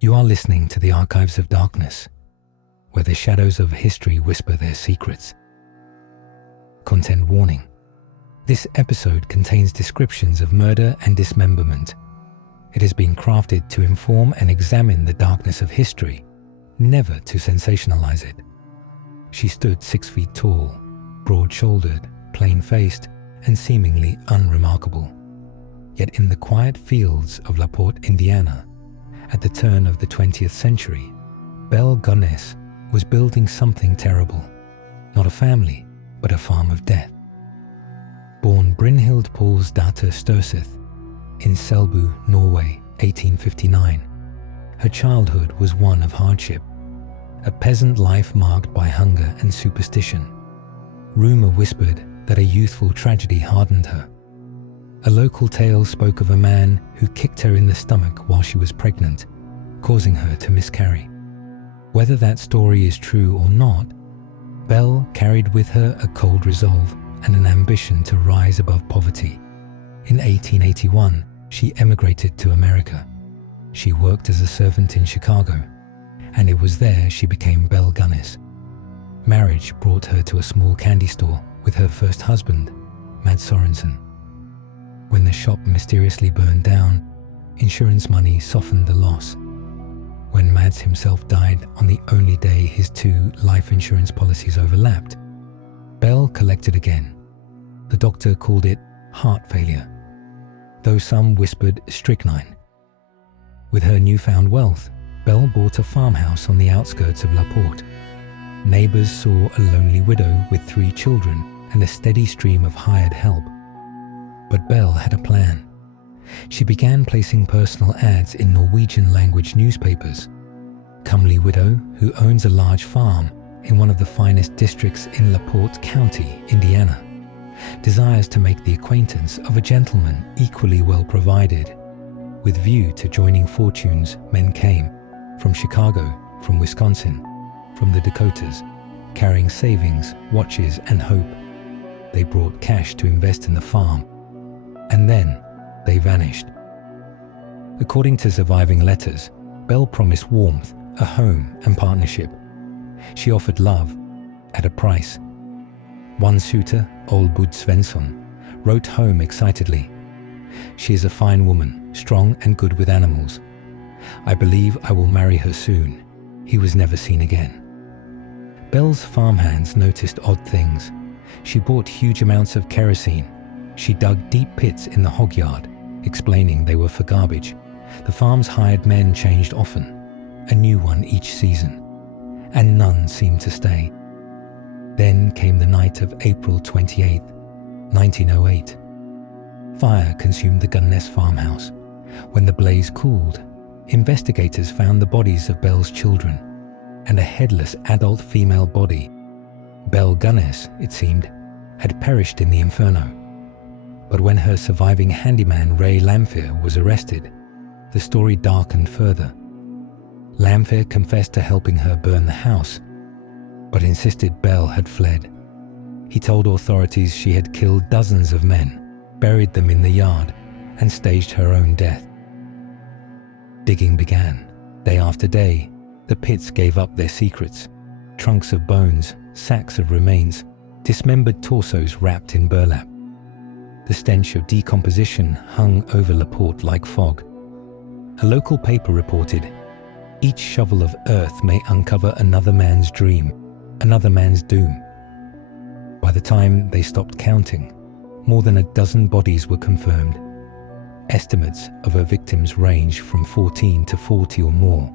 You are listening to the Archives of Darkness, where the shadows of history whisper their secrets. Content warning. This episode contains descriptions of murder and dismemberment. It has been crafted to inform and examine the darkness of history, never to sensationalize it. She stood 6 feet tall, broad-shouldered, plain-faced, and seemingly unremarkable. Yet in the quiet fields of La Porte, Indiana, at the turn of the 20th century, Belle Gunness was building something terrible. Not a family, but a farm of death. Born Brynhild Paulsdatter Sturseth in Selbu, Norway, 1859, her childhood was one of hardship, a peasant life marked by hunger and superstition. Rumor whispered that a youthful tragedy hardened her. A local tale spoke of a man who kicked her in the stomach while she was pregnant, causing her to miscarry. Whether that story is true or not, Belle carried with her a cold resolve and an ambition to rise above poverty. In 1881, she emigrated to America. She worked as a servant in Chicago, and it was there she became Belle Gunness. Marriage brought her to a small candy store with her first husband, Mads Sorensen. When the shop mysteriously burned down, insurance money softened the loss. When Mads himself died on the only day his 2 life insurance policies overlapped, Belle collected again. The doctor called it heart failure, though some whispered strychnine. With her newfound wealth, Belle bought a farmhouse on the outskirts of La Porte. Neighbors saw a lonely widow with 3 children and a steady stream of hired help. But Belle had a plan. She began placing personal ads in Norwegian-language newspapers. Comely widow who owns a large farm in one of the finest districts in La Porte County, Indiana, desires to make the acquaintance of a gentleman equally well provided. With view to joining fortunes, men came from Chicago, from Wisconsin, from the Dakotas, carrying savings, watches, and hope. They brought cash to invest in the farm, and then they vanished. According to surviving letters, Belle promised warmth, a home, and partnership. She offered love at a price. One suitor, Ole Bud Svensson, wrote home excitedly. "She is a fine woman, strong and good with animals. I believe I will marry her soon." He was never seen again. Belle's farmhands noticed odd things. She bought huge amounts of kerosene. She dug deep pits in the hog yard, explaining they were for garbage. The farm's hired men changed often, a new one each season, and none seemed to stay. Then came the night of April 28, 1908. Fire consumed the Gunness farmhouse. When the blaze cooled, investigators found the bodies of Belle's children and a headless adult female body. Belle Gunness, it seemed, had perished in the inferno. But when her surviving handyman Ray Lamphere was arrested, the story darkened further. Lamphere confessed to helping her burn the house, but insisted Belle had fled. He told authorities she had killed dozens of men, buried them in the yard, and staged her own death. Digging began. Day after day, the pits gave up their secrets. Trunks of bones, sacks of remains, dismembered torsos wrapped in burlap. The stench of decomposition hung over La Porte like fog. A local paper reported, "Each shovel of earth may uncover another man's dream, another man's doom." By the time they stopped counting, more than a dozen bodies were confirmed. Estimates of her victims ranged from 14 to 40 or more.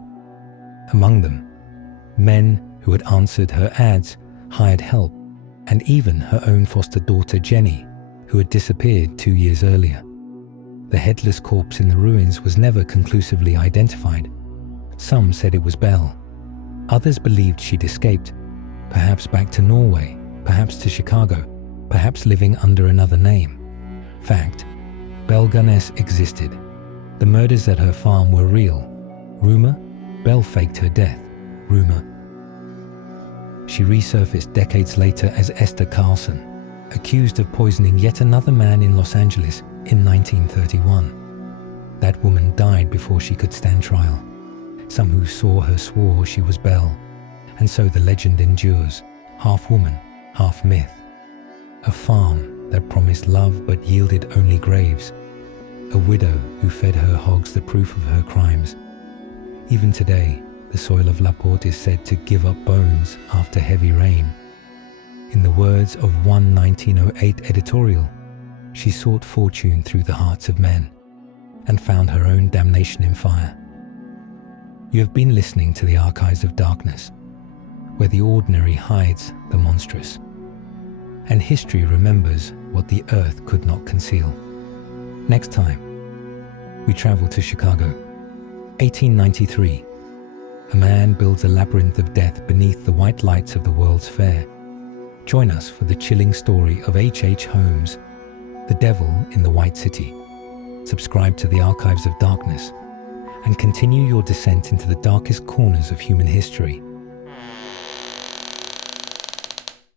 Among them, men who had answered her ads, hired help, and even her own foster daughter Jenny, who had disappeared 2 years earlier. The headless corpse in the ruins was never conclusively identified. Some said it was Belle. Others believed she'd escaped, perhaps back to Norway, perhaps to Chicago, perhaps living under another name. Fact, Belle Gunness existed. The murders at her farm were real. Rumor? Belle faked her death. Rumor. She resurfaced decades later as Esther Carlson, accused of poisoning yet another man in Los Angeles in 1931. That woman died before she could stand trial. Some who saw her swore she was Belle, and so the legend endures, half woman, half myth. A farm that promised love but yielded only graves. A widow who fed her hogs the proof of her crimes. Even today, the soil of Laporte is said to give up bones after heavy rain. In the words of one 1908 editorial, she sought fortune through the hearts of men and found her own damnation in fire. You have been listening to the Archives of Darkness, where the ordinary hides the monstrous, and history remembers what the earth could not conceal. Next time, we travel to Chicago, 1893. A man builds a labyrinth of death beneath the white lights of the World's Fair. Join us for the chilling story of H.H. Holmes, The Devil in the White City. Subscribe to the Archives of Darkness and continue your descent into the darkest corners of human history